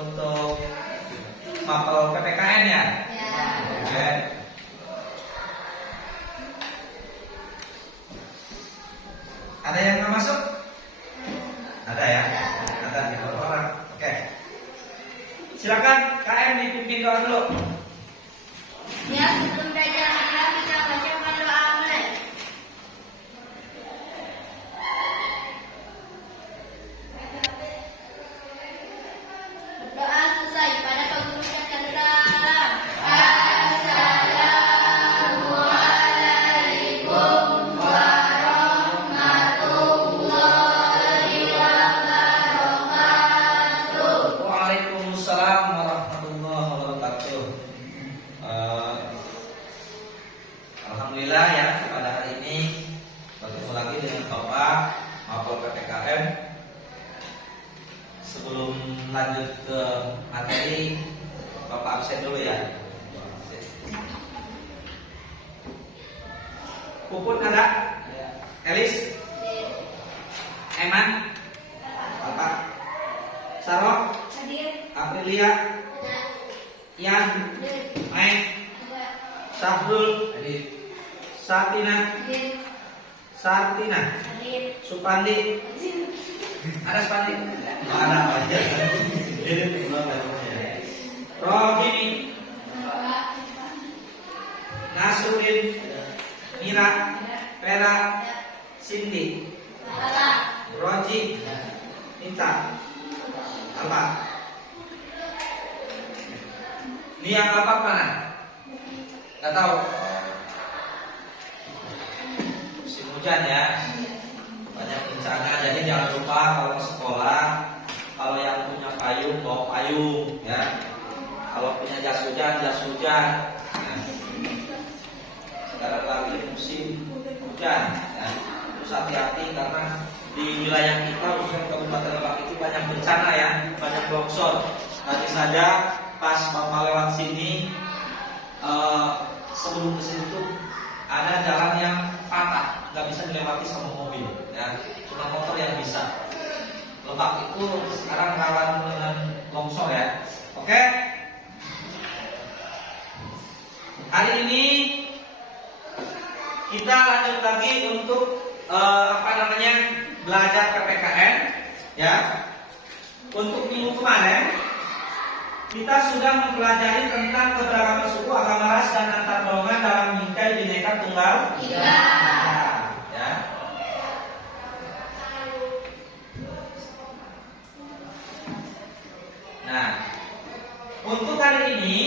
untuk mapel PPKN ya? Oke. Ada yang nggak masuk? Ada ya? Ada ya, orang. Oke. Silakan KM dipimpin doa dulu. Ya, sebelum belajar kita bacakan doa mulai. Berdoa selesai pada pengurus ucapkan salam. Assalamualaikum warahmatullahi wabarakatuh. Waalaikumsalam warahmatullahi wabarakatuh. Alhamdulillah ya, pada hari ini bertemu lagi dengan Bapak mapel PPKM. Sebelum lanjut ke materi, Bapak absen dulu ya. Puput ada? Elis? Eman? Bapak? Sarok? Aprilia? Ian? Maek? Sahrul? Satina? Sartina? Supandi? Ada Supandi? Oh, ada aja. Rohini? Nasruddin? Mira? Vera? Cindy? Roji? Nita? Apa? Liang apa mana? Gak tahu. Musim hujan ya, banyak bencana. Jadi jangan lupa kalau ke sekolah, kalau yang punya payung bawa payung ya. Kalau punya jas hujan, jas hujan. Ya. Sekarang lagi musim hujan ya. Terus hati-hati karena di wilayah kita khususnya Kabupaten Lebak itu banyak bencana ya, banyak longsor. Tadi saja pas Bapak lewat sini, sebelum ke sini tuh ada jalan yang patah, nggak bisa dilewati sama mobil, ya, cuma motor yang bisa. Lebak itu sekarang rawan dengan longsor ya. Oke, hari ini kita lanjut lagi untuk belajar PPKN ya. Untuk minggu kemarin kita sudah mempelajari tentang keberagaman suku, agama, ras, dan antar golongan dalam bingkai Bhinneka Tunggal Ika. Ya. Nah, untuk hari ini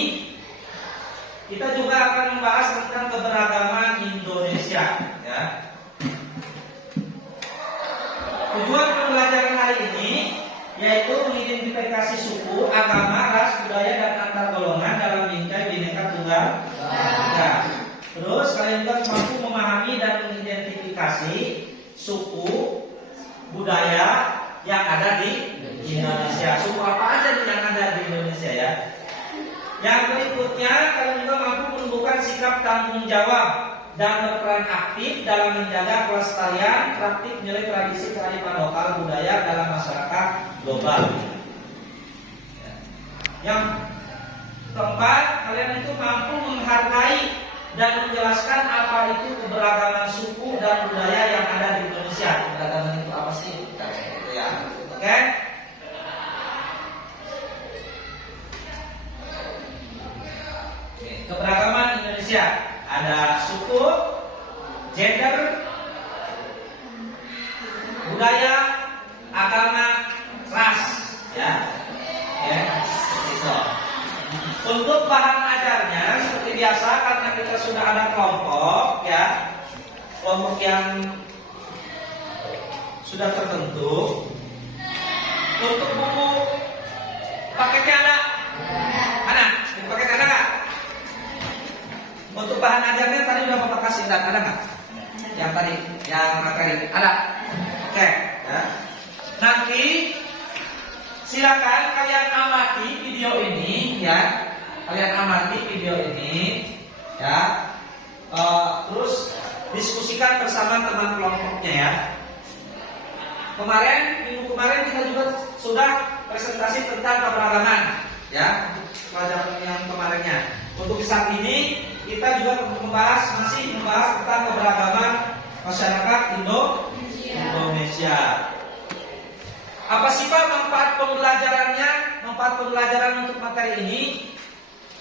kita juga akan membahas tentang keberagaman Indonesia. Ya. Tujuan pembelajaran hari ini yaitu mengidentifikasi suku, agama, ras, budaya, dan antar golongan dalam bingkai Bhinneka Tunggal Ika. Terus kalian juga mampu memahami dan mengidentifikasi suku, budaya yang ada di Indonesia. Suku apa aja nih yang ada di Indonesia ya? Yang berikutnya kalian juga mampu menunjukkan sikap tanggung jawab dan berperan aktif dalam menjaga kelestarian praktik nilai tradisi kearifan lokal budaya dalam masyarakat global. Yang keempat, kalian itu mampu menghargai dan menjelaskan apa itu keberagaman suku dan budaya yang ada di Indonesia. Keberagaman itu apa sih? Ya, oke? Keberagaman Indonesia. Ada suku, gender, budaya, agama, ras, ya. Gitu. Untuk bahan ajarnya seperti biasa karena kita sudah ada kelompok, ya, kelompok yang sudah tertentu. Untuk buku paketnya ada, paketnya ada nggak? Untuk bahan ajarnya tadi udah Bapak kasih, ada nggak? Yang tadi, yang materi ada. Oke, ya. Nanti silakan kalian amati video ini, ya. Kalian amati video ini, ya. Terus diskusikan bersama teman kelompoknya, ya. Minggu kemarin kita juga sudah presentasi tentang keberagaman. ya, pelajaran yang kemarinnya. Untuk saat ini kita juga masih membahas tentang keberagaman masyarakat Indonesia. Apa sih Pak manfaat pembelajarannya? Manfaat pembelajaran untuk materi ini,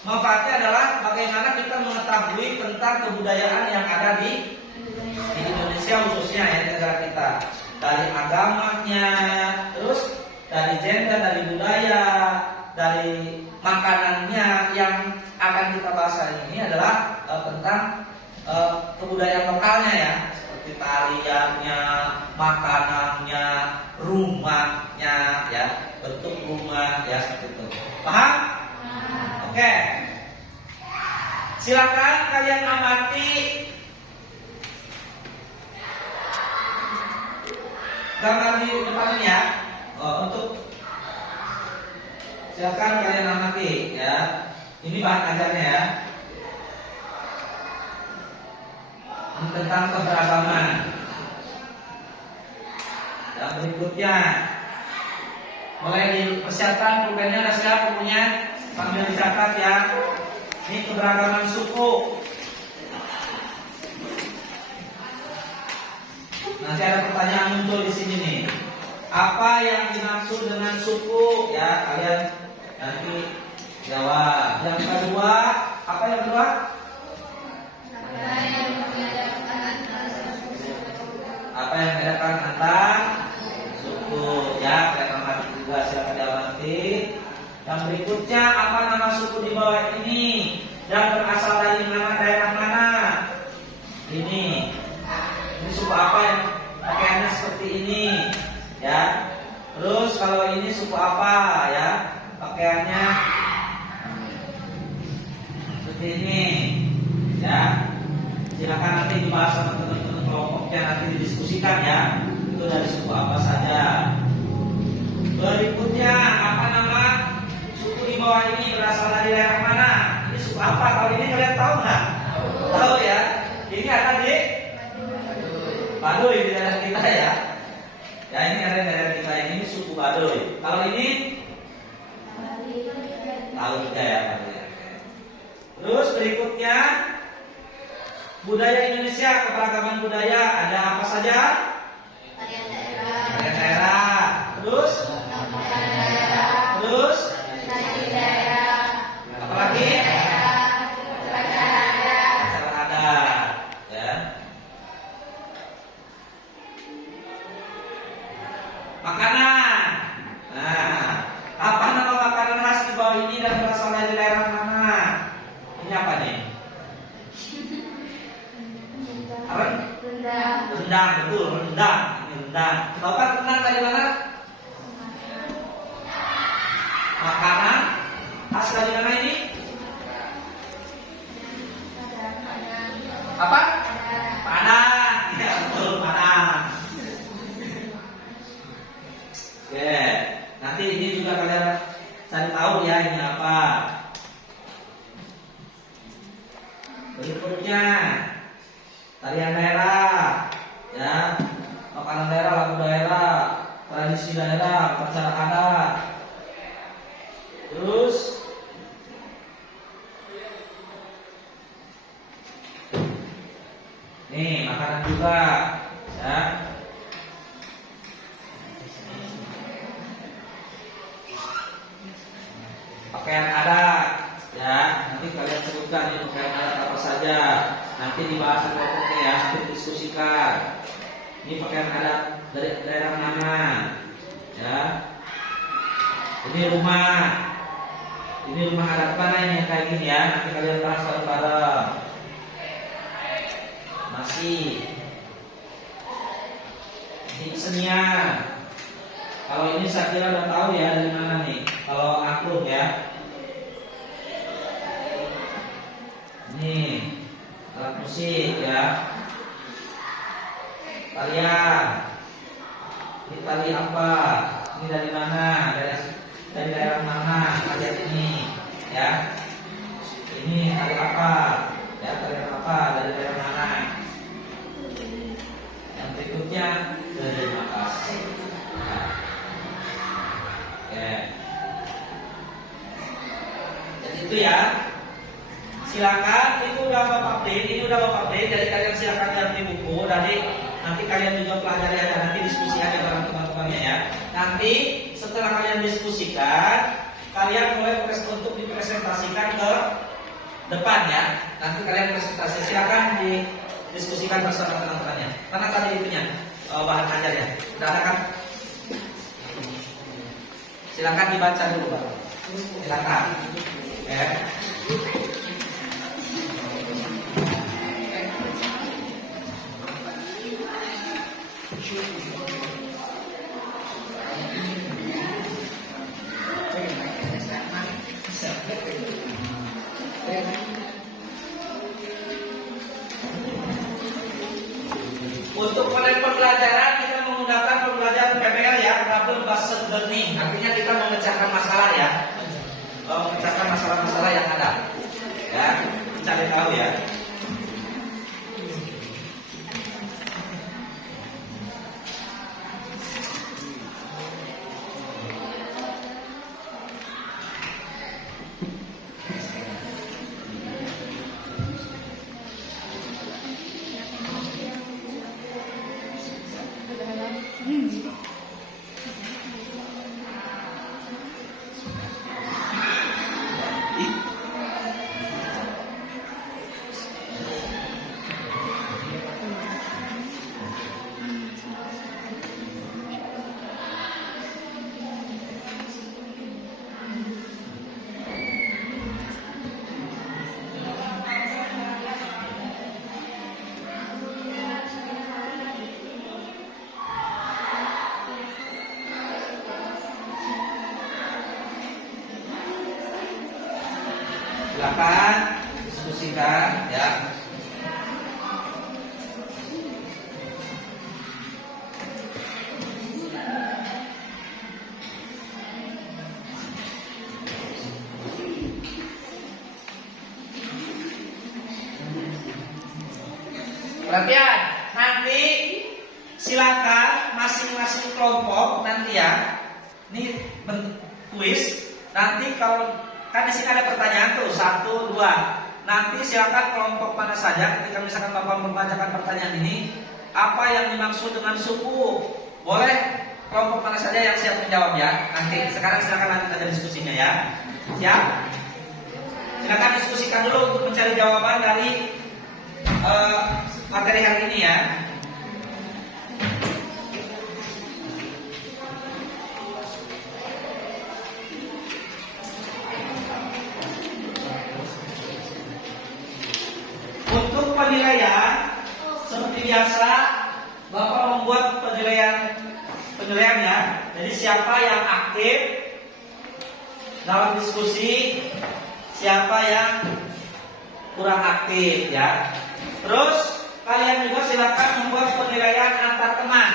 manfaatnya adalah bagaimana kita mengetahui tentang kebudayaan yang ada di Indonesia, khususnya ya, negara kita. Dari agamanya, terus dari gender, dari budaya, dari makanannya. Yang akan kita bahas hari ini adalah tentang kebudayaan lokalnya ya, seperti tariannya, makanannya, rumahnya ya, bentuk rumah ya, seperti itu. Paham? Oke. Silakan kalian amati gambar di depan ini ya. Untuk silakan kalian amati ya. Ini bahan ajarnya ya. Ini tentang keberagaman. Dan berikutnya, mulai dipersiapkan pulpennya, ada siapa punya? Sambil dicatat ya. Ini keberagaman suku. Nanti ada pertanyaan muncul di sini nih. Apa yang dimaksud dengan suku? Ya, kalian nanti jawab. Yang kedua, apa yang kedua? Apa yang membedakan antar suku? Ya, kalian amati juga, silakan diamati. Yang berikutnya, apa nama suku di bawah ini dan berasal dari mana, daerah mana? Ini suku apa yang pakaiannya seperti ini? Ya. Terus kalau ini suku apa ya? Pakaiannya seperti ini. Ya. Silakan nanti dibahas sama teman-teman kelompoknya, nanti didiskusikan ya. Itu dari suku apa saja. Berikutnya, apa nama suku di bawah ini, berasal dari daerah mana? Ini suku apa? Kalau ini kalian tahu nggak? Tahu ya. Ini ada di Baduy, di daerah kita ya. Ya, ini ada di daerah kita, ini suku Baduy. Kalau ini tahu juga ya, Baduy. Terus berikutnya, budaya Indonesia, keberagaman budaya, ada apa saja? Tarian daerah. Tarian daerah. Terus? Terus? Tarian daerah. Apalagi? Acara adat. Ya. Makanan. Nah, apa nama makanan khas di bawah ini dan berasal dari daerah mana? Ini apa nih? Rendang. Rendang, betul, rendang. Ini rendang. Bapak rendang dari mana? Makanan khas dari mana ini? Apa? Padang. Ya, betul, Padang. Oke, nanti ini juga kalian cari tahu ya, ini apa. Berikutnya, tarian daerah, ya, makanan daerah, lagu daerah, tradisi daerah, upacara adat. Terus, nih makanan juga, ya. Pakaian adat, ya. Nanti kalian sebutkan ini pakaian adat apa saja. Nanti dibahas di kelompoknya ya, nanti didiskusikan. Ini pakaian adat dari daerah mana, ya. Ini rumah adat mana ini yang kayak gini ya. Nanti kalian bahas bareng-bareng. Masih. Ini kesenian. Kalau ini saya kira udah tahu ya dari mana nih. Kalau angklung ya. Ini alat musik ya. Tarian. Ini tari apa? Ini dari mana? Dari daerah mana tarian ini? Ya. Ini tari apa? Ya, tarian apa? Dari daerah mana? Yang berikutnya dari Makassar. Oke. Itu ya. Silakan, itu udah Bapak print, jadi kalian silakan lihat di buku. Jadi nanti kalian juga pelajari aja, nanti diskusi aja bareng teman-temannya ya. Nanti setelah kalian diskusikan, kalian mulai untuk dipresentasikan ke depan ya. Nanti kalian presentasi, silakan didiskusikan bersama teman-temannya. Mana tadi itunya bahan ajarnya? Udah ada kan? Silakan dibaca dulu Pak. Silakan. Ya. Untuk pembelajaran kita menggunakan pembelajaran PBL ya, problem based learning. Artinya kita memecahkan masalah ya, memecahkan masalah-masalah yang ada. Ya, cari tahu ya. Silakan diskusikan ya. Perhatian, nanti silakan masing-masing kelompok nanti ya. Ini kuis. Nanti kalau kan di sini ada pertanyaan tuh 1, 2. Nanti silakan kelompok mana saja ketika misalkan Bapak membacakan pertanyaan ini, apa yang dimaksud dengan suku? Boleh kelompok mana saja yang siap menjawab ya. Nanti sekarang silakan lanjut aja diskusinya ya. Siap? Silakan diskusikan dulu untuk mencari jawaban dari materi hari ini ya. Untuk penilaian seperti biasa Bapak membuat penilaian ya. Jadi siapa yang aktif dalam diskusi, siapa yang kurang aktif ya. Terus kalian juga silakan membuat penilaian antar teman.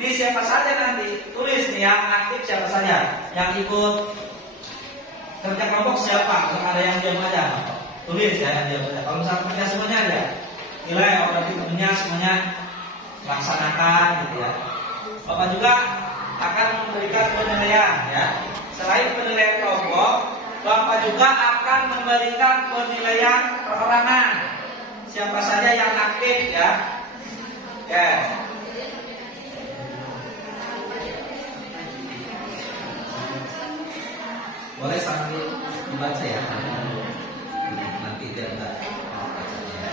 Ini siapa saja nanti tulis nih yang aktif siapa saja, yang ikut kerja kelompok siapa. Kalau ada yang diam aja tulis ya dia baca. Kalau misalnya punya semuanya ada nilai, berarti temennya semuanya laksanakan gitu ya. Bapak juga akan memberikan penilaian ya. Selain penilaian kelompok, Bapak juga akan memberikan penilaian perorangan. Siapa saja yang aktif ya. Oke. Boleh sambil dibaca ya. Nanti dia enggak bacanya.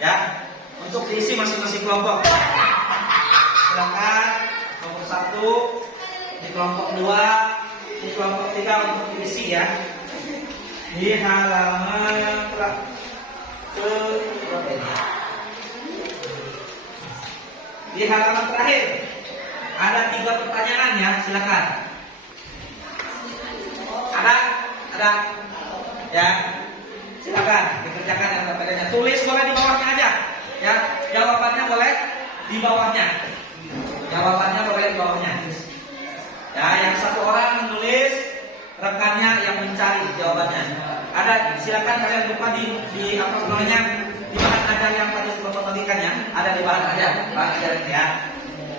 Ya, untuk diisi masing-masing kelompok. Silakan kelompok 1, di kelompok 2, di kelompok 3 untuk diisi ya. Di halaman ke di halaman terakhir ada 3 pertanyaan ya, silakan. Ada ya, silakan dikerjakan yang pertanyaannya. Tulis boleh di bawahnya aja ya, jawabannya boleh di bawahnya. Jawabannya boleh di bawahnya. Ya, yang satu orang menulis, rekannya yang mencari jawabannya. Ada, silakan kalian lupa di apa namanya, di bahan ajar yang tadi sebelum ya, ada di bahan ajar ya.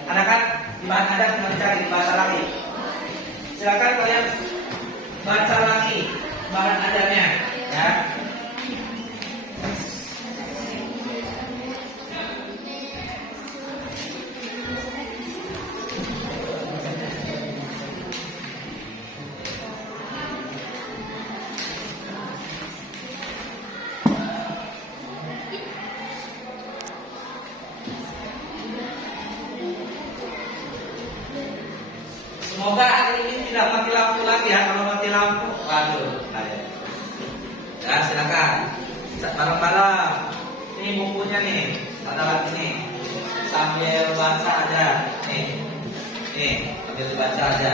Ada kan di bahan ajar mencari baca lagi. Silakan kalian baca lagi bahan ajarnya ya. Semoga hari ini tidak mati lampu lagi ya. Kalau mati lampu, waduh. Ya, silakan. Bareng-bareng. Ini bukunya nih, ada lagi nih. Sambil baca aja. Nih, sambil dibaca aja.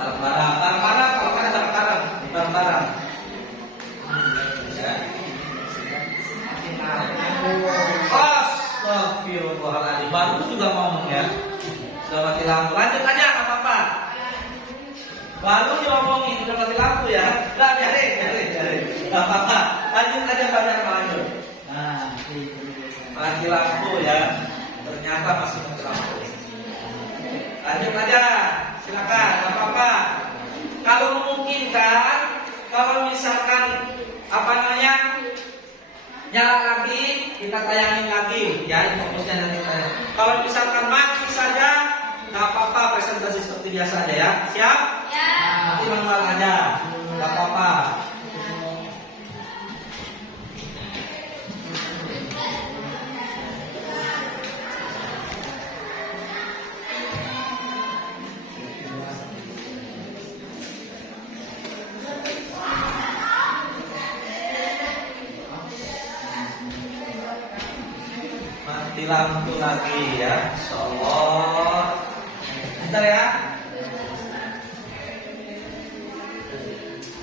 Bareng-bareng. Kalau kan bareng-bareng. Ya. Astagfirullahaladzim. Baru juga ngomong ya. Sudah mati lampu. Lanjut aja, nggak apa-apa. Baru diomongin udah mati lampu ya. Nggak, biarin. Nggak apa-apa. Lanjut aja, banyak lanjut. Nah, mati lampu ya. Ternyata masih mati lampu. Lanjut aja, silakan. Nggak apa-apa. Kalau memungkinkan, kalau misalkan apa namanya, nyala lagi, kita tayangin lagi ya, fokusnya nanti tayang. Kalau misalkan mati saja, nggak apa-apa, presentasi seperti biasa aja ya. Siap? Ya. Nanti manual aja, nggak apa-apa. Mati lampu lagi ya, insyaallah. Bentar ya.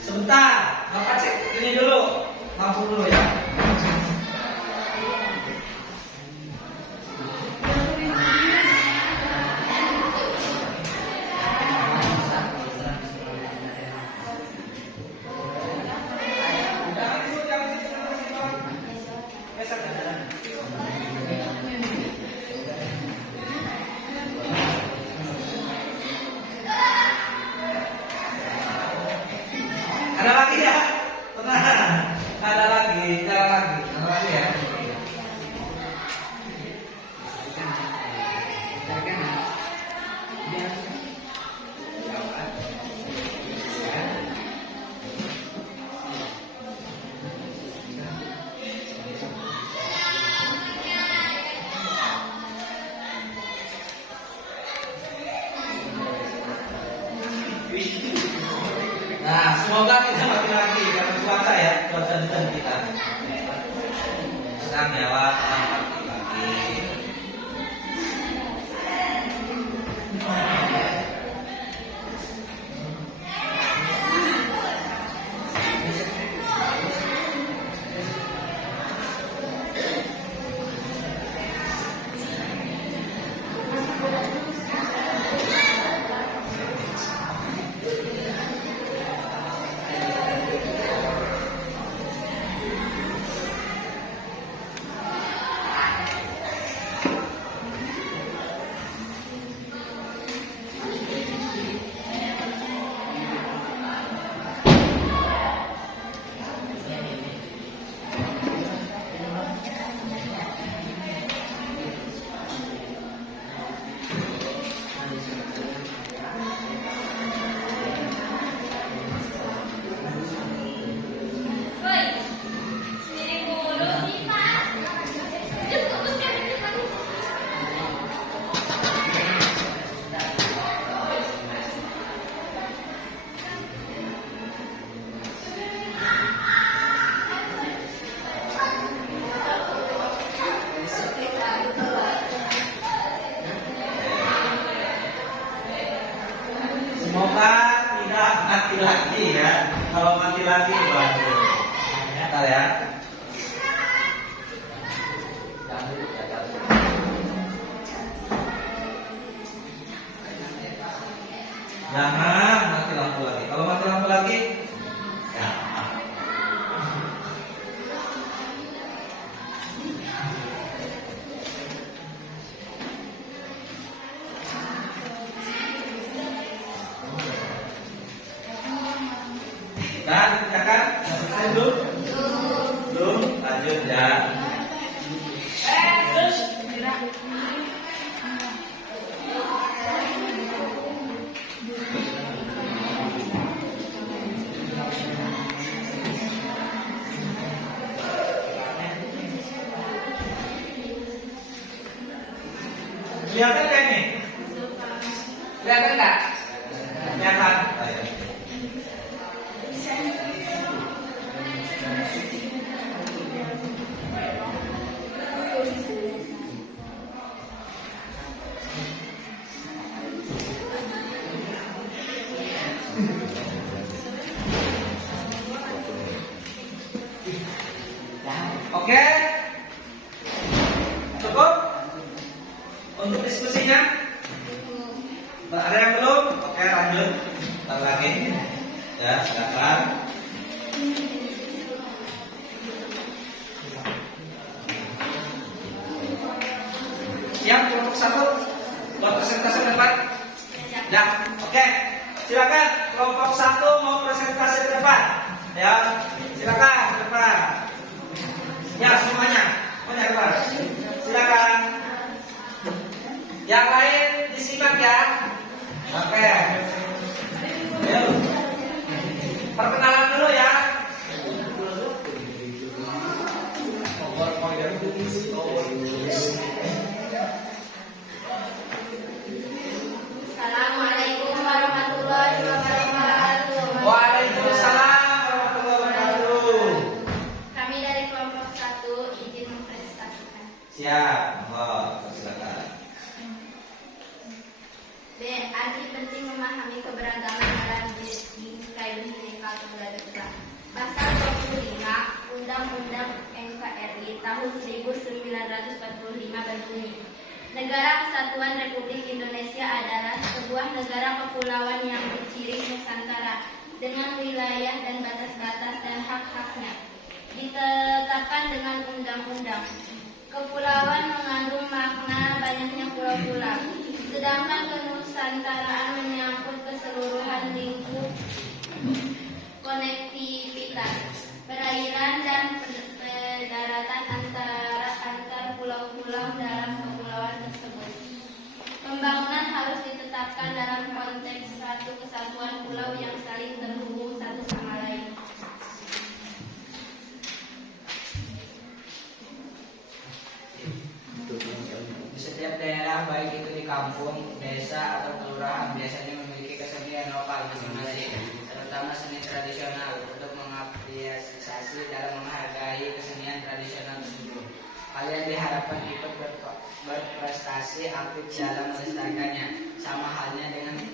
Sebentar, Bapak cek ini dulu, lampu dulu ya. Ada lagi ya? Tenang. Ada lagi ya. Nah, semoga tidak mati lagi karena cuaca ya, cuaca di kita. Sedang lewat mati lagi. mati lagi ya. Kalau mati lagi waduh. Bentar ya. Jangan mati lampu lagi. Kalau mati lampu lagi, ya. Dan dikerjakan, selesai belum? Belum, lanjut ya. Terus Kelihatan nggak ini? Kelihatan nggak? Kelihatan. Oh, ya. Oke, cukup untuk diskusinya. Ada yang belum? Oke, lanjut. Bentar lagi. Ya, silakan. Siap kelompok 1 buat presentasi depan? Ya, oke. Silakan kelompok 1 mau presentasi ke depan. Ya, silakan ke depan. Ya, semuanya ke depan. Silakan. Yang lain disimak ya. Oke. Yuk. Perkenalan dulu ya. Assalamualaikum warahmatullahi wabarakatuh. Waalaikumsalam warahmatullahi wabarakatuh. Kami dari kelompok 1 izin mempresentasikan. Siap, silakan. B. Arti penting memahami keberagaman dalam bingkai Bhinneka Tunggal Ika. Pasal 25 Undang-Undang NKRI tahun 1945 berbunyi, Negara Kesatuan Republik Indonesia adalah sebuah negara kepulauan yang berciri Nusantara dengan wilayah dan batas-batas dan hak-haknya ditetapkan dengan undang-undang. Kepulauan mengandung makna banyaknya pulau-pulau, sedangkan kenusantaraan menyangkut keseluruhan lingkup konektivitas perairan dan pendaratan antar pulau-pulau dalam kepulauan tersebut. Pembangunan harus ditetapkan dalam konteks satu kesatuan pulau yang saling terhubung satu sama lain. Di setiap daerah, baik itu di kampung, desa, atau kelurahan, biasanya memiliki kesenian lokal masing-masing, terutama seni tradisional, untuk mengapresiasi dalam menghargai kesenian tradisional tersebut. Kalian diharapkan ikut berprestasi aktif dalam melestarikannya, sama halnya dengan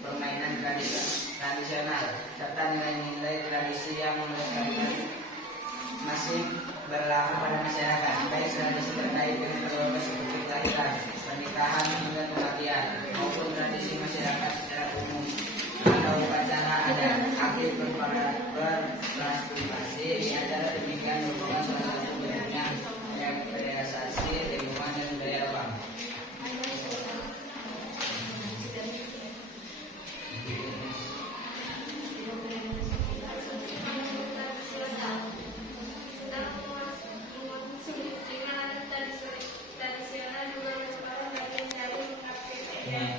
permainan tradisional, serta nilai-nilai tradisi yang melestarikan masih berlaku pada masyarakat, baik tradisi terkait dengan keluarga seperti kelahiran, pernikahan hingga kematian, maupun tradisi masyarakat secara umum atau upacara adat. Aktif berpartisipasi ini adalah demikian merupakan salah satu bentuknya realisasi lingkungan dan budaya lokal.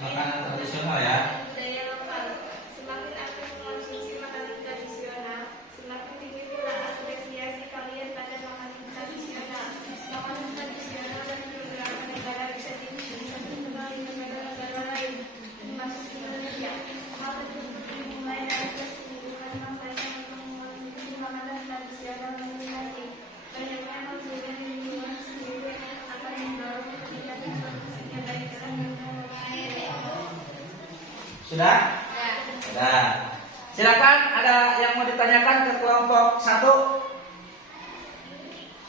Makanan tradisional ya. Budaya lokal. Semakin aktif mengonsumsi makanan tradisional, semakin tinggi pula apresiasi kalian pada makanan tradisional. Makanan tradisional dan beberapa negara bisa dikenal di negara-negara lain, termasuk Indonesia. Maka dimulai dari keseluruhan masyarakat untuk mengonsumsi makanan tradisional masing-masing. Banyaknya konsumen di lingkungan sendiri akan mendorong peningkatan produksinya dari dalam dan luar negeri. Sudah? Ya. Sudah. Silakan, ada yang mau ditanyakan ke kelompok 1?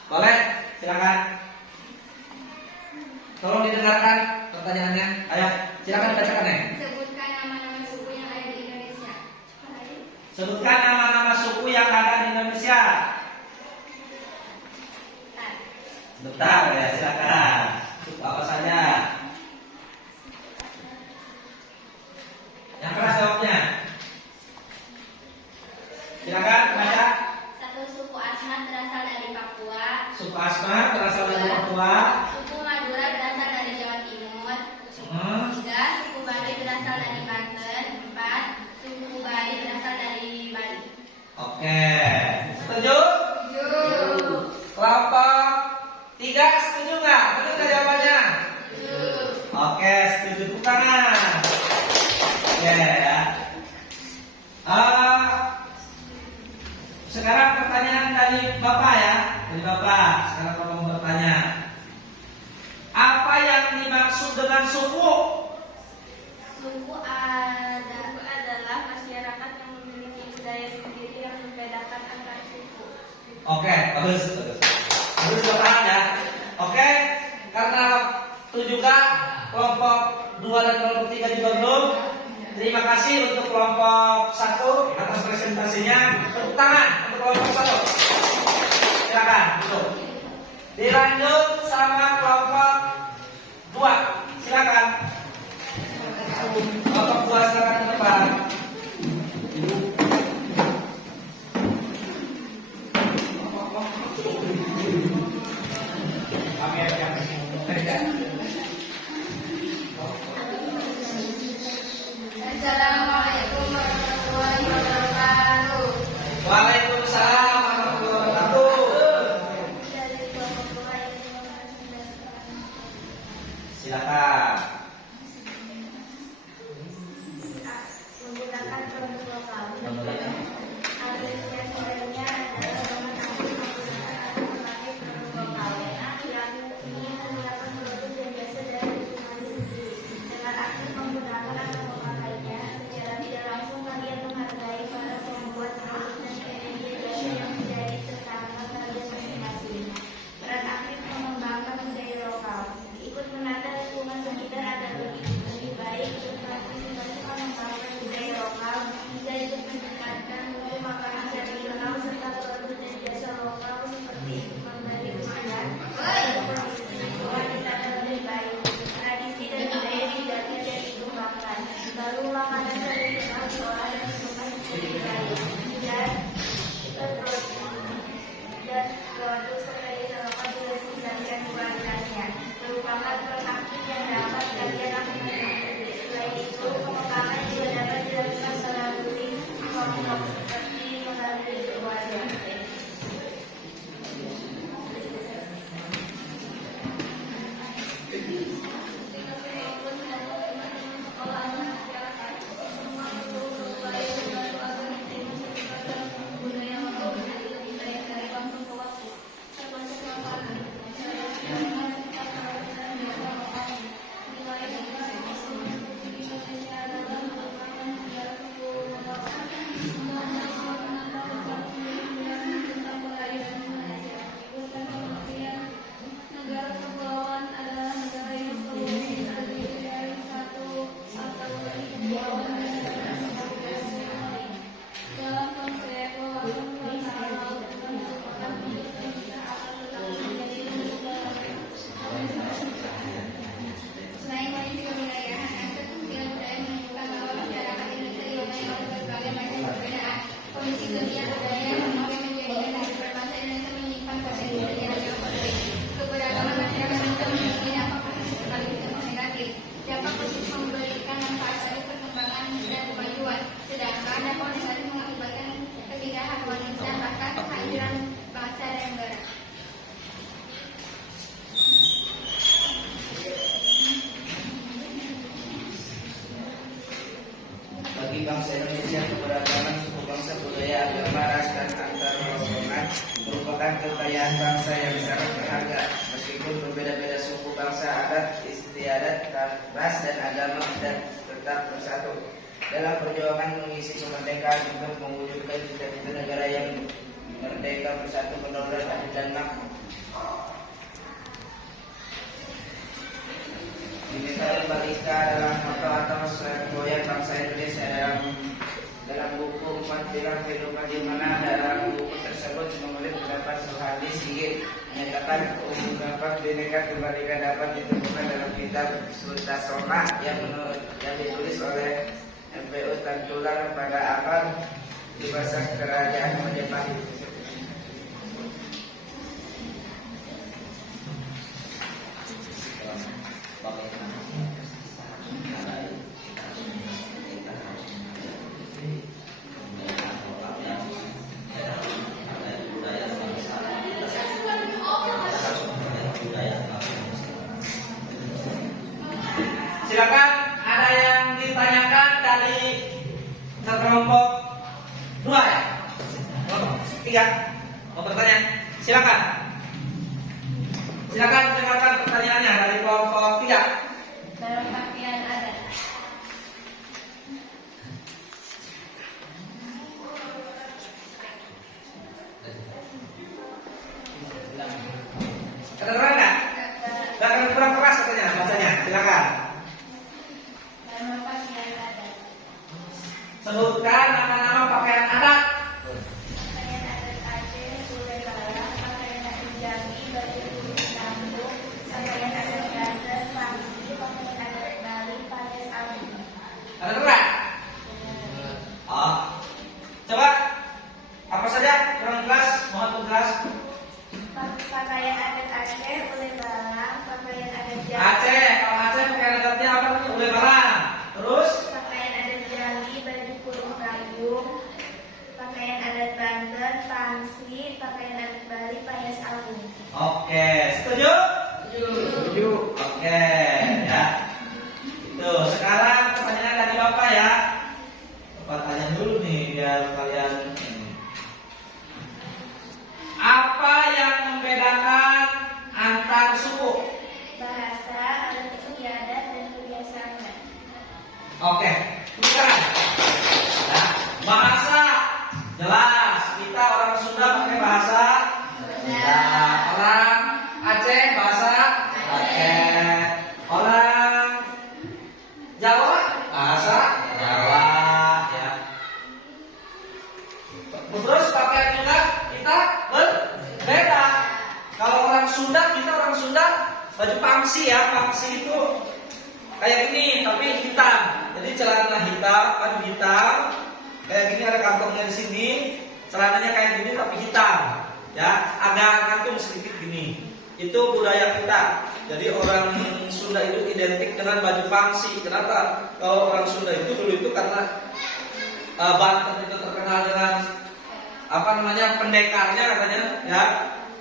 Boleh, silakan. Tolong didengarkan pertanyaannya. Ayo, silakan dibacakan ya. Sebutkan nama-nama suku yang ada di Indonesia. Sebutkan nama-nama suku yang ada di Indonesia. Bentar ya, silakan. Suku apa saja? Yang keras jawabnya. Silakan baca. Satu, suku Asmat berasal dari Papua. Suku Asmat berasal dari Papua. Suku Madura berasal dari Jawa Timur. Tiga, suku Bali berasal dari Banten. Empat, suku Bali berasal dari Bali. Oke, setuju? Kelompok 3 setuju nggak? Benar nggak jawabannya? Oke, setuju, tepuk tangan. Oke ya. Sekarang pertanyaan dari Bapak ya, dari Bapak. Sekarang Bapak mau bertanya. Apa yang dimaksud dengan suku? Suku adalah masyarakat yang memiliki budaya sendiri yang membedakan antar suku. Oke, bagus, bagus. Bagus Bapak ya. Oke, karena itu juga kelompok 2 dan kelompok 3 juga belum. Terima kasih untuk kelompok 1 atas presentasinya. Tepuk tangan untuk kelompok 1. Silakan, duduk. Dilanjut sama kelompok 2. Silakan. Kelompok 2 silakan ke depan. Assalamualaikum warahmatullahi wabarakatuh. Waalaikumsalam warahmatullahi wabarakatuh. Dari kelompok 2 yang Silakan. menggunakan produk lokal. Apresiasi lainnya adalah memahami menggunakan alternatif produk lokal yang ingin menggunakan produk yang biasa dari lingkungan sendiri. Dengan aktif menggunakan atau memakainya, secara tidak langsung kalian menghargai para pembuat produk dan energi yang menjadi tetangga kalian masing-masing. Peran aktif mengembangkan budaya lokal. Ikut menata lingkungan sekitar agar lebih baik untuk partisipasi mengembangkan budaya lokal hingga ikut meningkatkan mutu makanan tradisional serta produk dan jasa lokal seperti memberi usaha kondisi lingkungan kita lebih baik. Tradisi dan budaya dijaga dan dikembangkan. Lalu makanan tradisional diolah dan dikemas menjadi baik dan produk tradisional lokal juga ditingkatkan kualitasnya. Merupakan peran aktif yang dapat kalian lakukan. Selain itu, pengembangan juga dapat dilakukan melalui kelompok seperti melalui keluarga. Negara kepulauan adalah negara yang terdiri dari satu atau lebih kepulauan dan negara lain. Dalam konsep wawasan kebangsaan laut merupakan bentuk kebiasaan tentang menjadi negara. Selain kondisi kewilayahan, aspek fungsional budaya menunjukkan bahwa masyarakat Indonesia diwarnai oleh berbagai macam perbedaan. Kondisi dunia budaya memang menjadikan kehidupan bangsa Indonesia menyimpan potensi sejarah yang penting. Keberagaman masyarakat Indonesia memiliki dampak positif sekaligus dampak negatif. Dampak positif memberikan manfaat bagi perkembangan dan kemajuan, sedangkan dampak negatif mengakibatkan ketidakharmonisan bahkan kehadiran bangsa dan negara. Bagi bangsa Indonesia, keberagaman suku bangsa, budaya, agama, ras, dan antar golongan merupakan kekayaan bangsa yang sangat berharga. Meskipun berbeda-beda suku bangsa, adat, istiadat, ras, dan agama dan tetap bersatu. dalam perjuangan mengisi kemerdekaan untuk mewujudkan cita-cita negara yang merdeka, bersatu, berdaulat, adil dan makmur. Bhinneka Tunggal Ika dalam moto atau semboyan bangsa Indonesia dalam buku 4 Pilar Kehidupan di mana dalam buku tersebut menulis pendapat Soehardi Sigit menyatakan ungkapan Bhinneka Tunggal Ika dapat ditemukan dalam kitab Sutasoma yang ditulis oleh MPU Tantular pada abad di masa kerajaan Majapahit. Silakan, ada yang ditanyakan dari kelompok 2 ya? Kelompok 3 mau bertanya? Silakan. Silakan dengarkan pertanyaannya dari kelompok 3. Dalam pakaian adat. Kedengeran nggak? Nggak kurang keras katanya bacanya. Silakan. Dalam pakaian adat. Sebutkan nama-nama pakaian adat. Pakaian adat Aceh, Sule Balang, pakaian adat Jambi, baju kurung kampung, pakaian adat Banten, Pangsi, pakaian adat Bali, Panes Alim. Kedengeran? Oh. Coba apa saja kurang jelas? Mohon jelas. Pakaian adat Aceh, Sule Balang, pakaian adat Jambi. Aceh, kalau Aceh pakaian adatnya apa? Ule Balang. Terus Pakaian adat Jambi, baju kurung kampung, pakaian adat Banten, Pangsi, pakaian adat Bali, Panes Alim. oke, setuju? Setuju. Oke, ya. Itu sekarang pertanyaan dari Bapak ya. Bapak tanya dulu nih biar kalian apa yang membedakan antar suku? Bahasa, adat istiadat, dan kebiasaannya. Oke, bukan. Nah, bahasa jelas kita orang Sunda pakai bahasa Sunda. Orang Aceh bahasa Aceh. Orang Jawa bahasa Jawa ya. Terus pakaian juga kita berbeda. Kalau orang Sunda kita orang Sunda baju pangsi ya. Pangsi itu kayak gini tapi hitam. Jadi celana hitam, baju hitam. Kayak gini ada kantongnya di sini. Celananya kayak gini tapi hitam. Ya, agak kantung sedikit gini. Itu budaya kita. Jadi orang Sunda itu identik dengan baju pangsi. Kenapa? Kalau orang Sunda itu dulu itu karena Banten itu terkenal dengan apa namanya pendekarnya katanya, ya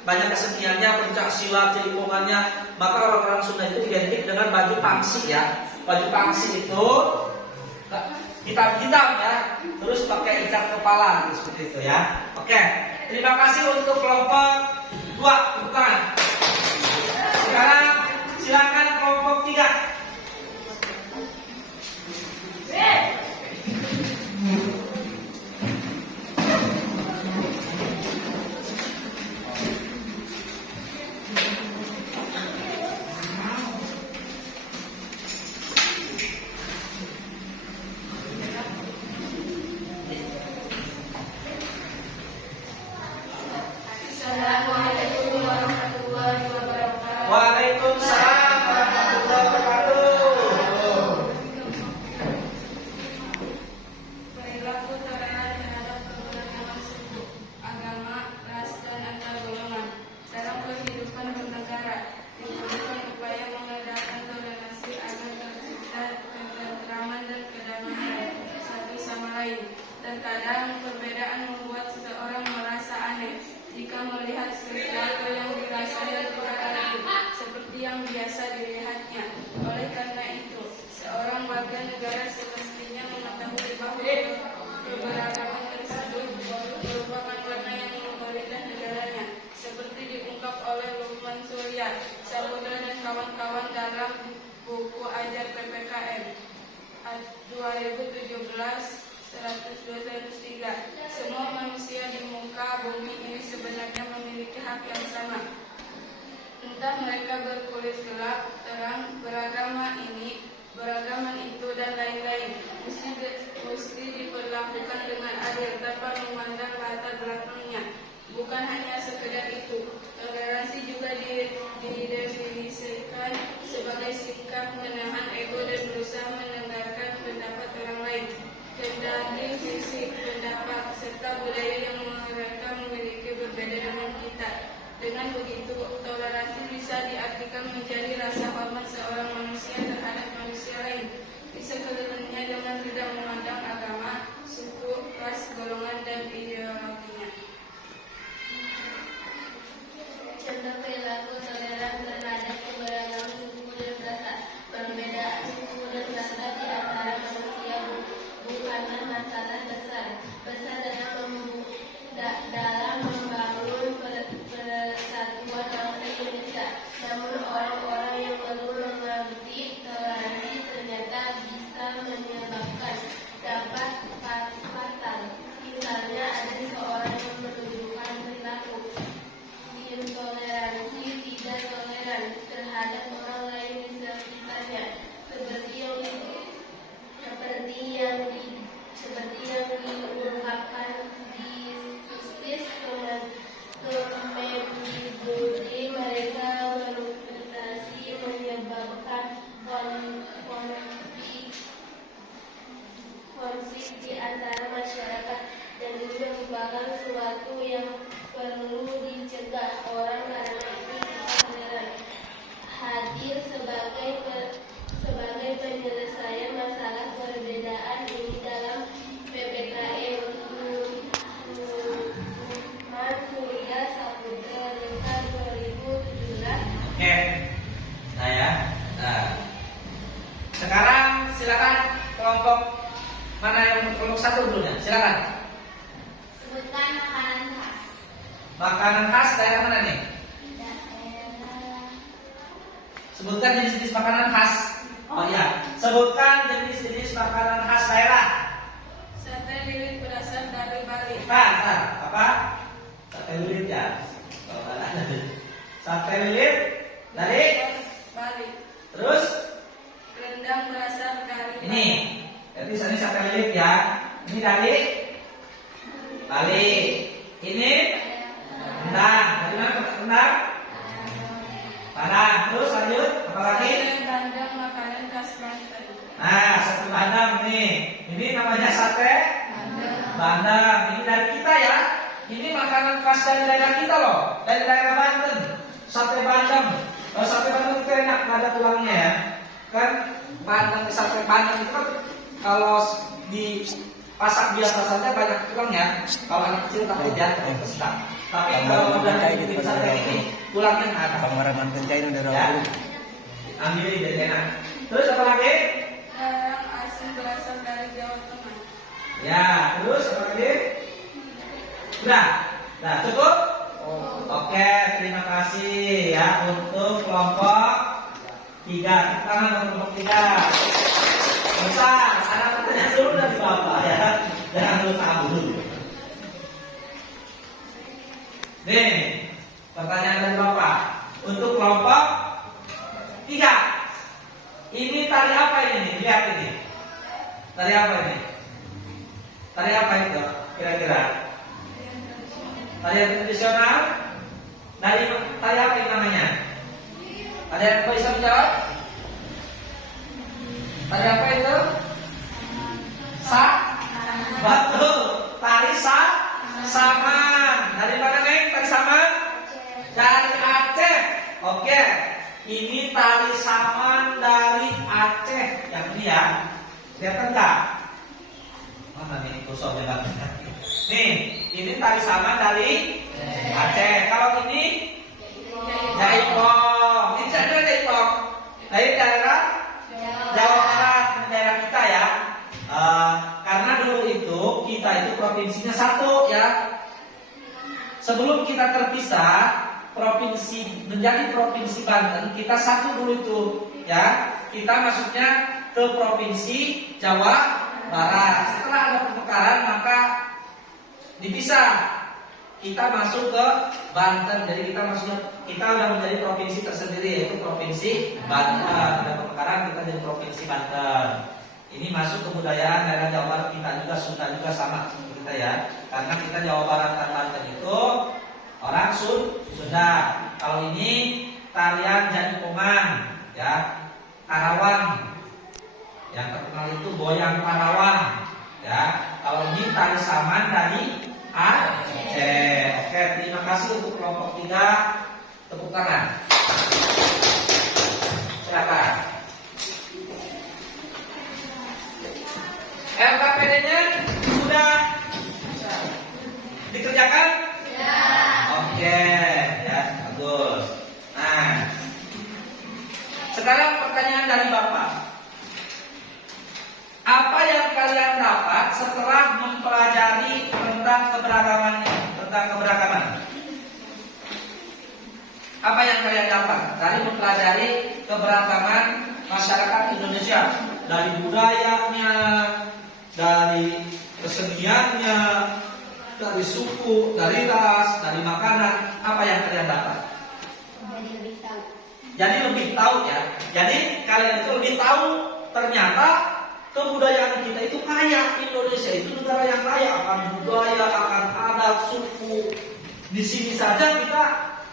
banyak keseniannya, pencak silat, jaipongannya. Maka orang-orang Sunda itu identik dengan baju pangsi ya. Baju pangsi itu hitam-hitam ya, terus pakai ikat kepala seperti itu ya. Oke, terima kasih untuk kelompok 2 bukan. Sekarang silakan kelompok 3. Assalamualaikum warahmatullahi wabarakatuh. Waalaikumsalam warahmatullahi wabarakatuh. Perilaku toleran terhadap keberagaman suku, agama, ras, dan antar golongan dalam kehidupan bernegara diperlukan upaya mengadakan toleransi agar tercipta ketentraman dan kedamaian satu sama lain. Terkadang perbedaan membuat seseorang merasa aneh jika melihat sesuatu yang dirasanya tidak adil seperti yang biasa dilihatnya. Oleh karena itu, seorang warga negara semestinya mengetahui bahwa keberagaman tersebut merupakan warna yang memperlihatkan negaranya, seperti diungkap oleh Lukman Surya, Saputra dan kawan-kawan dalam buku Ajar PPKN 2012. 2017-102-103. Semua manusia di muka bumi ini sebenarnya memiliki hak yang sama. Entah mereka berkulit gelap, terang, beragaman itu dan lain-lain, mesti diperlakukan dengan adil tanpa memandang latar belakangnya. Bukan hanya sekedar itu, toleransi juga didefinisikan sebagai sikap menahan ego dan berusaha mendengarkan pendapat orang lain, kendali fisik, pendapat, serta budaya yang mereka miliki berbeda dengan kita. Dengan begitu, toleransi bisa diartikan menjadi rasa hormat seorang manusia terhadap manusia lain di sekelilingnya dengan tidak memandang agama, suku, ras, golongan, dan ideologinya. Contoh perilaku toleran terhadap keberagaman suku dan bahasa. Perbedaan suku dan bahasa di antara manusia bukanlah masalah besar dalam membangun persatuan bangsa Indonesia. Namun orang-orang yang perlu mengerti toleransi ternyata bisa menyebabkan dampak fatal. Misalnya ada seorang yang menunjukkan perilaku intoleransi, tidak toleran terhadap orang lain di sekitarnya, seperti yang diungkapkan di Justice Kemendikbud, mereka berpotensi menyebabkan konflik di antara masyarakat dan juga merupakan sesuatu yang perlu dicegah. Orang karena itu kita toleran hadir sebagai penyelesaian masalah perbedaan ini dalam PPKM Numan Surya Saputra Reka 2017. Oke. Sekarang silakan kelompok mana yang kelompok satu dulunya. Silakan. Sebutkan makanan khas. Makanan khas daerah mana nih? Daerah Sebutkan jenis-jenis makanan khas. Oh iya, sebutkan jenis-jenis makanan khas daerah. Sate lilit berasal dari Bali. Apa? Sate lilit ya. Kalau ada. Sate lilit dari Bali. terus Rendang berasal dari ini. Jadi ini sate lilit ya. Ini dari Bali. Ini rendang. Dari mana rendang? Padang. Terus lanjut apa lagi? Sate bandeng makanan khas Banten. Nah, sate bandeng nih. Ini namanya sate bandeng. Ini dari kita ya. Ini makanan khas dari daerah kita loh. Dari daerah Banten. Sate bandeng. Kalau sate bandeng itu enak, nggak ada tulangnya ya. Kan bandeng sate bandeng itu kan kalau di pasak biasa saja banyak tulangnya. Kalau anak kecil tak aja kesedap. Tapi kalau udah bikin sate ini tulangnya nggak ada. Pengaraman pencain udah Ya. Ambil jadi enak. Terus apa lagi? Garang asin berasal dari Jawa Tengah. Ya, terus apa lagi? Udah. Nah, cukup? Oke, terima kasih ya untuk kelompok 3. Tepuk tangan untuk kelompok 3. Bisa, ada pertanyaan dulu dari Bapak ya. Jangan lupa dulu. Nih, pertanyaan dari Bapak. Untuk kelompok 3. Ini tali apa ini? Lihat ini. Tali apa ini? Tali apa itu? Kira-kira? Tali tradisional? Tali apa itu namanya? Ada yang bisa menjawab? Tali apa itu? Betul. Tali saman. Dari mana Neng? Tali saman? Dari Aceh. Oke. Ini tali saman dari Aceh. Yang ini ya. Lihat enggak? Mana nih kusoknya Bang? Nih, ini tali saman dari Aceh. Kalau ini Jaipong. Ini daerah Jaipong. Dari daerah Jawa Barat, ini daerah kita ya. Karena dulu itu kita itu provinsinya satu ya. Sebelum kita terpisah, menjadi provinsi Banten, kita satu dulu itu ya. Kita maksudnya ke Provinsi Jawa Barat. Setelah ada pemekaran maka dipisah. Kita masuk ke Banten. Jadi kita udah menjadi provinsi tersendiri, yaitu Provinsi Banten. Ada pemekaran kita jadi Provinsi Banten. Ini masuk kebudayaan daerah Jawa Barat kita juga, Sunda juga sama seperti kita ya. Karena kita Jawa Barat dan Banten itu orang Sunda. Kalau ini tarian Jaipongan ya, Karawang. Yang terkenal itu goyang Karawang ya. Kalau ini tari saman dari Aceh. Oke, terima kasih untuk kelompok 3. Tepuk tangan. Silakan. LKPD-nya sudah dikerjakan? Ya. Oke, ya, bagus. Nah, sekarang pertanyaan dari Bapak. Apa yang kalian dapat setelah mempelajari tentang keberagaman? Apa yang kalian dapat dari mempelajari keberagaman masyarakat Indonesia? Dari budayanya, dari keseniannya, dari suku, dari ras, dari makanan. Apa yang kalian dapat? Jadi lebih tahu ya. Jadi kalian itu lebih tahu ternyata kebudayaan kita itu kaya. Indonesia itu negara yang kaya akan budaya, akan adat, suku. Di sini saja kita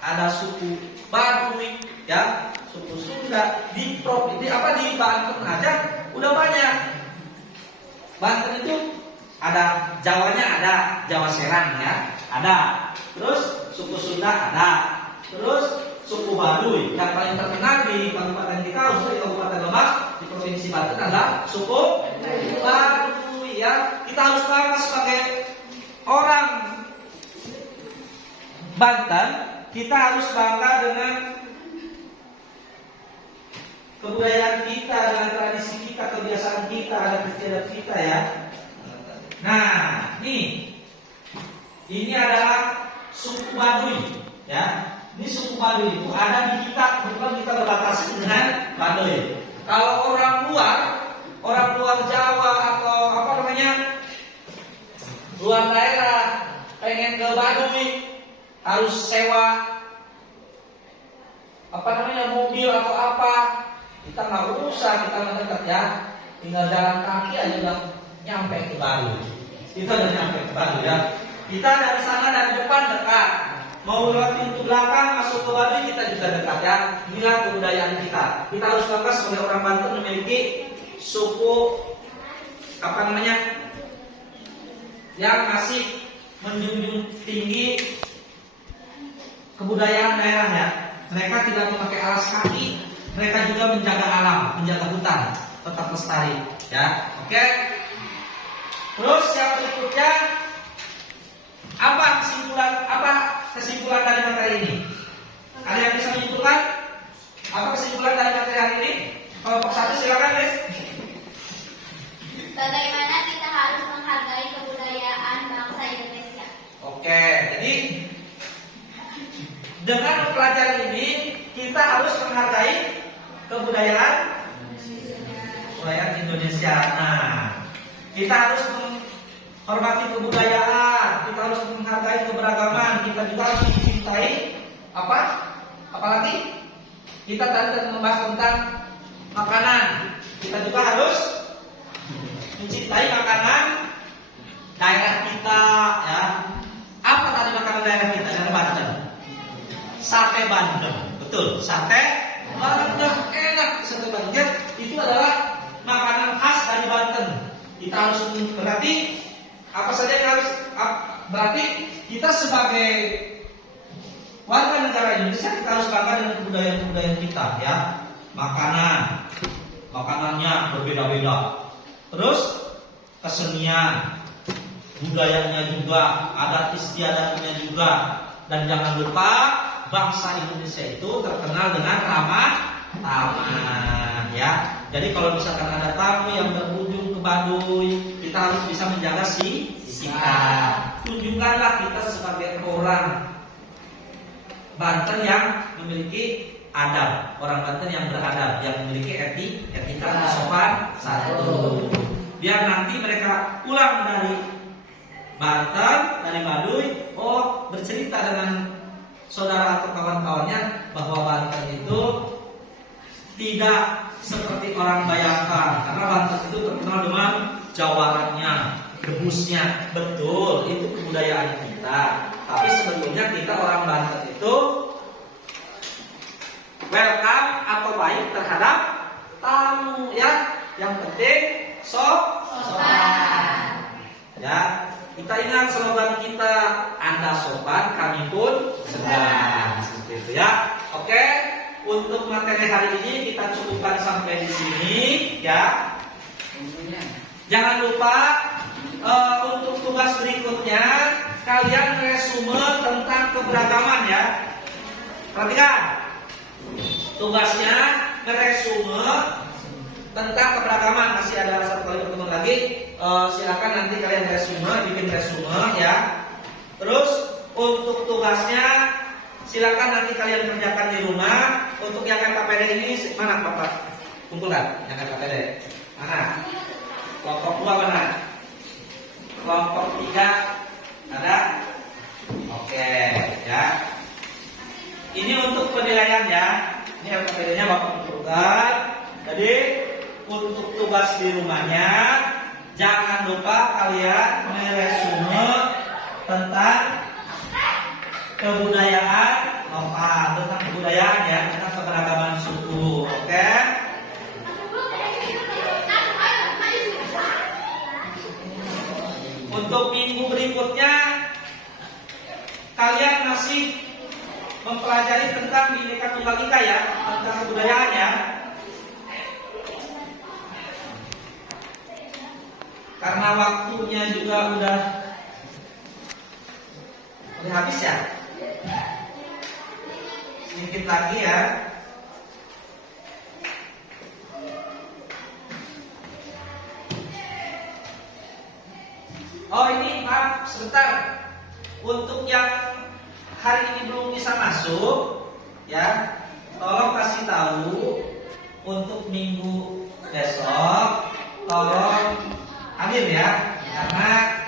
ada suku Baduy, ya, suku Sunda. Di Banten aja udah banyak. Banten itu ada Jawanya, ada Jawa Serang ya, ada. Terus suku Sunda ada. Terus suku Baduy yang paling terkenal di kabupaten kita, khususnya di Kabupaten Lebak, di Provinsi Banten adalah suku Baduy ya. Kita harus bangga sebagai orang Banten. Kita harus bangga dengan kebudayaan kita, dengan tradisi kita, kebiasaan kita, adat istiadat kita ya. Nah, ini adalah suku Baduy ya. Ini suku Baduy itu ada di kita, kebetulan kita berbatasi dengan Baduy. Kalau orang luar Jawa atau luar daerah pengen ke Baduy harus sewa mobil atau apa. Kita nggak usah, kita mendekat ya, tinggal jalan kaki aja udah nyampe ke Baduy. Kita udah nyampe ke Baduy ya. Kita dari sana, dari depan dekat. Mau lewat pintu belakang masuk ke Baduy kita juga dekat ya. Inilah kebudayaan kita. Kita harus bangga sebagai orang Banten memiliki suku yang masih menjunjung tinggi kebudayaan daerahnya. Mereka tidak memakai alas kaki. Mereka juga menjaga alam, menjaga hutan, tetap lestari ya. Oke. Terus yang berikutnya, apa kesimpulan dari materi ini? Ada yang bisa menyimpulkan? Apa kesimpulan dari materi hari ini? Kelompok 1 silakan, guys. Bagaimana kita harus menghargai kebudayaan bangsa Indonesia? Oke, jadi dengan mempelajari ini kita harus menghargai kebudayaan Indonesia. Nah, kita harus menghormati kebudayaan, kita harus menghargai keberagaman, kita juga harus mencintai apalagi kita tadi membahas tentang makanan. Kita juga harus mencintai makanan daerah kita ya. Apa tadi makanan daerah kita? Daerah Banten. Sate Bandeng. Betul, sate Bandeng enak. Sate Bandeng itu adalah makanan khas dari Banten. Kita harus berarti apa saja yang harus berarti kita sebagai warga negara Indonesia kita harus bangga dengan kebudayaan kita ya. Makanannya berbeda-beda. Terus kesenian, budayanya juga, adat istiadatnya juga, dan jangan lupa bangsa Indonesia itu terkenal dengan ramah tamah ya. Jadi kalau misalkan ada tamu yang berkunjung ke Baduy, kita harus bisa menjaga sikap. Tunjukkanlah kita sebagai orang Banten yang memiliki adab. Orang Banten yang beradab, yang memiliki etika sopan santun. Biar nanti mereka pulang dari Banten, dari Baduy, bercerita dengan saudara atau kawan-kawannya bahwa Banten itu tidak seperti orang bayangkan, karena Banten itu terkenal dengan jawarannya, debusnya. Betul, itu kebudayaan kita. Tapi sebetulnya kita orang Banten itu welcome atau baik terhadap tamu, ya. Yang penting sopan. Ya, kita ingat slogan kita, Anda sopan, kami pun segan. Seperti itu ya. Oke, untuk materi hari ini kita cukupkan sampai di sini, ya. Jangan lupa untuk tugas berikutnya kalian resume tentang keberagaman, ya. Perhatikan, tugasnya meresume tentang keberagaman. Masih ada satu kali pertemuan lagi. Silakan nanti kalian bikin resume, ya. Terus untuk tugasnya silakan nanti kalian kerjakan di rumah. Untuk yang KKPD ini mana Bapak? Kumpulkan yang KKPD. Mana? Kelompok 2 mana? Kelompok 3 ada? Oke, ya. Ini untuk penilaian, ya. Ini KKPD-nya Bapak kumpulkan. Jadi untuk tugas di rumahnya jangan lupa kalian meresume tentang kebudayaan lokal, tentang kebudayaan, ya, tentang keberagaman suku. Oke? Untuk minggu berikutnya kalian masih mempelajari tentang Bhinneka Tunggal Ika, ya, tentang kebudayaan, ya. Karena waktunya juga udah habis, ya. Sedikit lagi, ya. Oh, ini maaf sebentar. Untuk yang hari ini belum bisa masuk, ya, tolong kasih tahu untuk minggu besok. Tolong hadir, ya, karena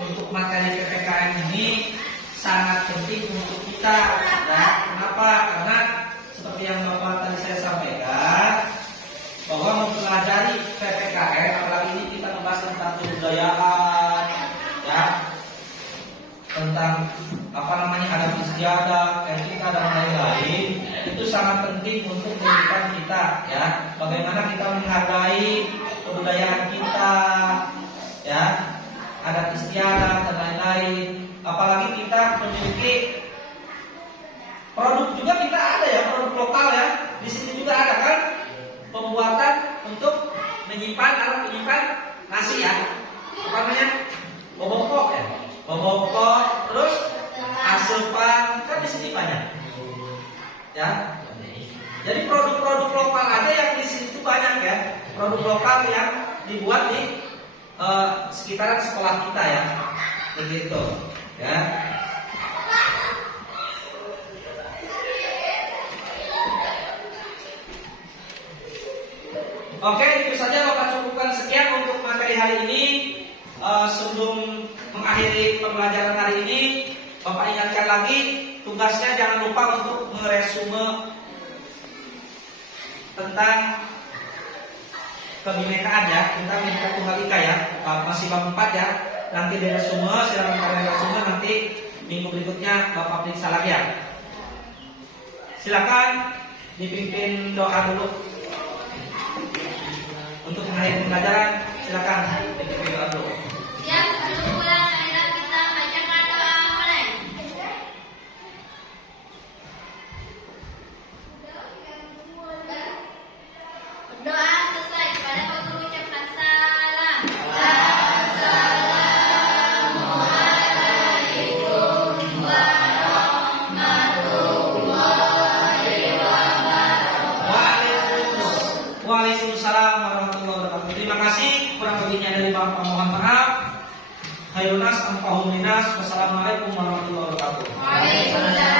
untuk materi PPKN ini sangat penting untuk kita, ya. Kenapa? Karena seperti yang Bapak tadi saya sampaikan, bahwa mempelajari PPKN, apalagi ini kita membahas tentang kebudayaan, ya, tentang adat istiadat, etika dan lain-lain, itu sangat penting untuk pendidikan kita, ya. Bagaimana kita menghargai kebudayaan kita, ya, adat istiadat dan lain-lain. Apalagi kita memiliki produk juga, kita ada, ya, produk lokal, ya. Di sini juga ada, kan, pembuatan untuk menyimpan nasi, ya. Apa namanya? Bobokok, ya. Bobokok, terus asepan, kan di sini banyak, ya. Jadi produk-produk lokal aja yang di sini itu banyak, ya. Produk lokal yang dibuat di sekitaran sekolah kita, ya. Begitu, ya. Oke, itu saja Bapak cukupkan sekian untuk materi hari ini. Sebelum mengakhiri pembelajaran hari ini, Bapak ingatkan lagi tugasnya jangan lupa untuk meresume tentang kebinekaan, ya, tentang Bhinneka Tunggal Ika, ya. Masih bab 4, ya. Nanti di resume, silakan kalian resume, nanti minggu berikutnya Bapak periksa lagi, ya. Silakan dipimpin doa dulu. Untuk mengakhiri pembelajaran, silakan dipimpin doa dulu. Siap, sebelum pulang, marilah kita bacakan doa mulai. Berdoa selesai kepada waktu ucapkan salam. Assalamualaikum warahmatullahi wabarakatuh. Waalaikumsalam warahmatullahi wabarakatuh. Terima kasih. Kurang lebihnya dari Bapak mohon maaf. Khairunas ampahum linas. Wassalamualaikum warahmatullahi wabarakatuh. Waalaikumsalam.